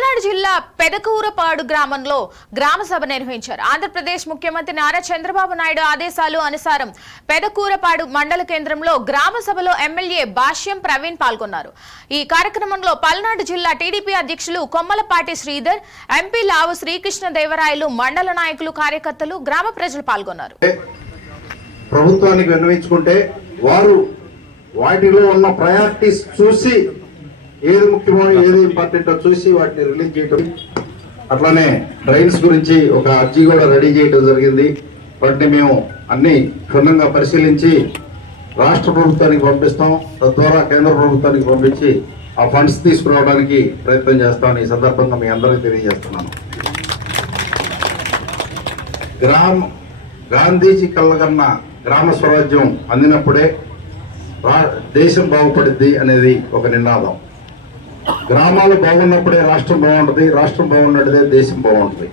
పల్నాడు జిల్లా పెదకూరపాడు గ్రామంలో గ్రామ సభ నిర్వహించారు. ఆంధ్రప్రదేశ్ ముఖ్యమంత్రి నారా చంద్రబాబు నాయుడు ఆదేశాలు అనుసారం పెదకూరపాడు మండల కేంద్రంలో గ్రామ సభలో ఎమ్మెల్యే భాష్యం ప్రవీణ్ పాల్గొన్నారు. ఈ కార్యక్రమంలో పల్నాడు జిల్లా టీడీపీ అధ్యక్షులు కొమ్మలపాటి శ్రీధర్ ఎంపీ లావు శ్రీకృష్ణ దేవరాయలు మండల నాయకులు కార్యకర్తలు గ్రామ ప్రజలు పాల్గొన్నారు. ప్రభుత్వానికి విన్నవించుకుంటే వారు వాటిలో ఉన్న ప్రయారిటీస్ చూసి ఏది ముఖ్యమో ఏది ఇంపార్టెంటో చూసి వాటిని రిలీజ్ చేయటం. అట్లానే డ్రైన్స్ గురించి ఒక అర్జీ కూడా రెడీ చేయడం జరిగింది. వాటిని మేము అన్ని క్షుణ్ణంగా పరిశీలించి రాష్ట్ర ప్రభుత్వానికి పంపిస్తాం. తద్వారా కేంద్ర ప్రభుత్వానికి పంపించి ఆ ఫండ్స్ తీసుకురావడానికి ప్రయత్నం చేస్తామని ఈ సందర్భంగా మీ అందరికీ తెలియజేస్తున్నాను. గ్రామ గాంధీజీ కళ్ళగన్న గ్రామ స్వరాజ్యం అందినప్పుడే దేశం బాగుపడుద్ది అనేది ఒక నినాదం. గ్రామాలు బాగున్నప్పుడే రాష్ట్రం బాగుంటుంది రాష్ట్రం బాగున్నట్టుదే దేశం బాగుంటుంది.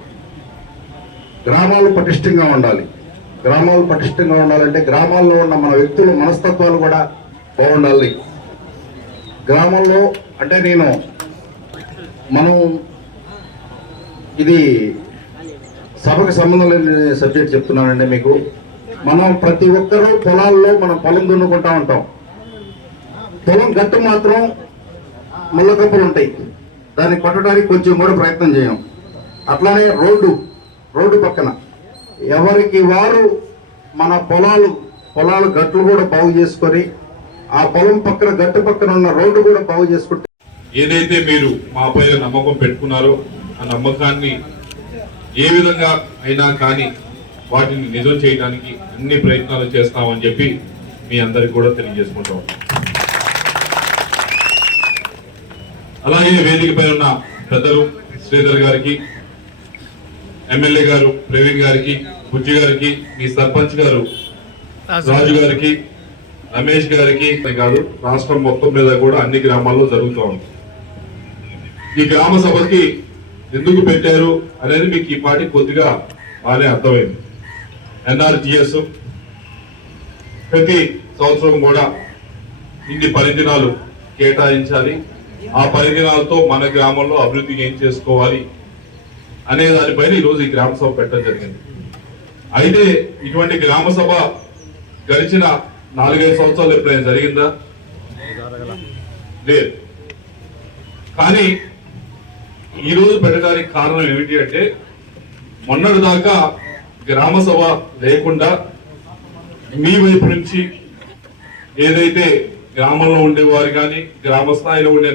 గ్రామాలు పటిష్టంగా ఉండాలి. గ్రామాలు పటిష్టంగా ఉండాలంటే గ్రామాల్లో ఉన్న మన వ్యక్తుల మనస్తత్వాలు కూడా బాగుండాలి. గ్రామంలో అంటే నేను మనం ఇది సభకు సంబంధం లేని సబ్జెక్ట్ చెప్తున్నానండి మీకు. మనం ప్రతి ఒక్కరూ పొలాల్లో మనం పొలం దున్నుకుంటా ఉంటాం. పొలం గట్టు మాత్రం ముళ్ళ కప్పులు ఉంటాయి. దాన్ని కొట్టడానికి కొంచెం కూడా ప్రయత్నం చేయం. అట్లానే రోడ్డు రోడ్డు పక్కన. ఎవరికి వారు మన పొలాలు పొలాలు గట్లు కూడా బాగు చేసుకొని ఆ పొలం పక్కన గట్టు పక్కన ఉన్న రోడ్డు కూడా బాగు చేసుకుంటే ఏదైతే మీరు మాపై నమ్మకం పెట్టుకున్నారో ఆ నమ్మకాన్ని ఏ విధంగా అయినా కానీ వాటిని నిజం చేయడానికి అన్ని ప్రయత్నాలు చేస్తామని చెప్పి మీ అందరికి కూడా తెలియజేసుకుంటాం. అలాగే వేదికపై ఉన్న పెద్దలు శ్రీధర్ గారికి ఎమ్మెల్యే గారు ప్రవీణ్ గారికి బుజ్జి గారికి మీ సర్పంచ్ గారు రాజు గారికి రమేష్ గారికి కాదు రాష్ట్రం మొత్తం మీద కూడా అన్ని గ్రామాల్లో జరుగుతూ ఉంది. ఈ గ్రామ సభకి ఎందుకు పెట్టారు అనేది మీకు ఈ పాటి కొద్దిగా బాగానే అర్థమైంది. ఎన్ఆర్జిఎస్ ప్రతి సంవత్సరం కూడా ఇన్ని పరిదినాలు కేటాయించాలి ఆ పరికరాలతో మన గ్రామంలో అభివృద్ధి ఏం చేసుకోవాలి అనే దానిపైన ఈరోజు ఈ గ్రామ సభ పెట్టడం జరిగింది. అయితే ఇటువంటి గ్రామ సభ గడిచిన నాలుగైదు సంవత్సరాలు ఎప్పుడైనా జరిగిందా? లేదు. కానీ ఈ రోజు పెట్టడానికి కారణం ఏమిటి అంటే మొన్నటి దాకా గ్రామ సభ లేకుండా మీ వైపు నుంచి ఏదైతే గ్రామంలో ఉండేవారు కానీ గ్రామ స్థాయిలో ఉండే